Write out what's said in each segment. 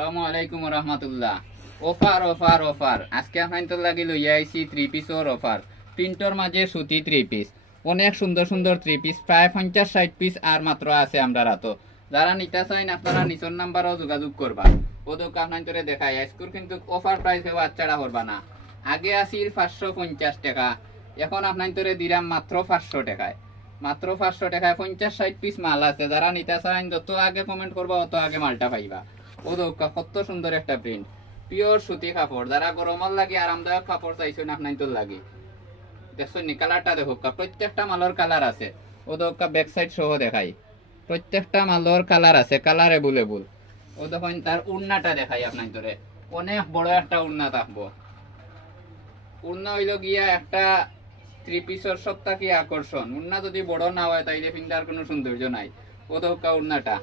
আসসালামু আলাইকুম রহমতুল্লাহ। Offer offer offer আজকে আপনার লাগি লইয়া আইছি 3 পিসর অফার। প্রিন্টর মাঝে সুতি 3 পিস, অনেক সুন্দর সুন্দর 3 পিস, প্রায় 50-60 পিস আর মাত্র আছে আমরা রাতো। যারা নিতে চাইন আপনারা নিচের নাম্বারও যোগাযোগ করবা। ও দোক আপনার দেখাই আজকুর কিন্তু অফার প্রাইস হেবা আচ্ছাড়া করবা না। আগে আসিল 550 টাকা, এখন আপনার দিলাম মাত্র 500 টাকায়। মাত্র 500 টাকায় 50-60 পিস মাল আছে। যারা নিতে চান যত আগে কমেন্ট করবা অত আগে মালটা পাইবা। ও দোকা কত সুন্দর একটা প্রিন্ট, পিওর সুতি কাপড়। যারা গরমের লাগে আরামদায়ক কাপড় চাইছেন আপনার তো লাগে। দেখছো নি কালারটা দেখো, প্রত্যেকটা মালের কালার আছে। ও দোকা ব্যাক সাইড সহ দেখাই, প্রত্যেকটা মালের কালার আছে, কালার এভেলেবল। ও দেখুন তার উড়নাটা দেখাই আপনার ধরে, অনেক বড় একটা উড়না থাকবো। উড়না হইল গিয়া একটা 3 পিসের সবটা কি আকর্ষণ। উড়না যদি বড় না হয় তাইলে পিন্দার কোনো সৌন্দর্য নাই। ও দোকা উড়নাটা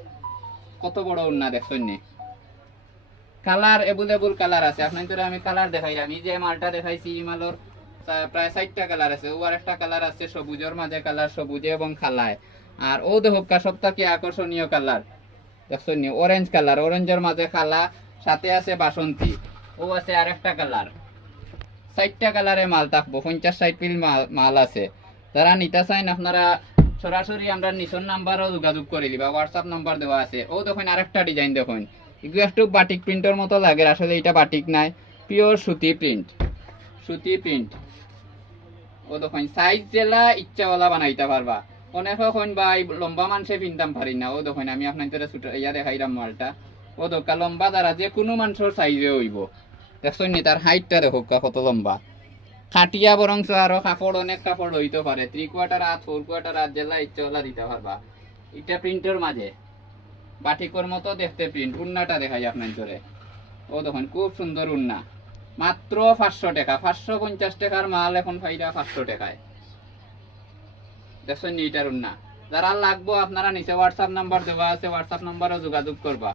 কত বড় উড়না দেখছেন নি, কালার এভেলেবল কালার আছে। আপনাদের আমি কালার দেখাইলাম, এই যে মালটা দেখাইছি এই মালের প্রায় 60টা কালার আছে। ও আরেকটা কালার আছে সবুজের মাঝে কালার, সবুজে এবং খালায়। আর ও দেখোকা সবটা কি আকর্ষণীয় কালার দেখছেন নি, অরেঞ্জ কালার, অরেঞ্জের মাঝে খালা, সাথে আছে বাসন্তী। ও আছে আরেকটা কালার। 60টা কালারে মাল থাকবো, 50-60 পিস মাল আছে। যারা নিতে চাইন আপনারা সরাসরি আমরা নিচের নাম্বারও যোগাযোগ করে দিবা, হোয়াটসঅ্যাপ নাম্বার দেওয়া আছে। ও দেখুন আরেকটা ডিজাইন দেখুন, এগুলো একটু বাটিক প্রিন্টের মতো লাগে, আসলে এটা বাটিক নাই, পিওর সুতি প্রিন্ট। সুতি প্রিন্ট। ও দেখুন সাইজ জেলা ইচ্ছাওয়ালা বানাইতে পারবা। অনেক এখন বা লম্বা মানুষে পিনতাম পারি না। ও দেখুন আমি আপনার ইয়া দেখাইলাম মালটা। ও দোকা লম্বা দ্বারা যে কোনো মানুষের সাইজে হইব। দেখছেন নি তার হাইটটা দেখো কত লম্বা। খাটিয়া বরং আরো কাপড়, অনেক কাপড় হইতে পারে। 3/4 হাত 4/4 হাত জেলা ইচ্ছাওয়ালা দিতে পারবা। এটা প্রিন্টের মাঝে বাটিকর মতো দেখতে প্রিন্ট। উন্নাটা দেখাই আপনার ধরে। ও দেখুন খুব সুন্দর উন্না, মাত্র 500 টাকা। 550 টাকার মাল এখন পাইরা 500 টাকায়। দেখছেন নি এটার উন্না। যারা লাগবো আপনারা নিচে হোয়াটসঅ্যাপ নাম্বার দেওয়া আছে, হোয়াটসঅ্যাপ নাম্বারও যোগাযোগ করবা।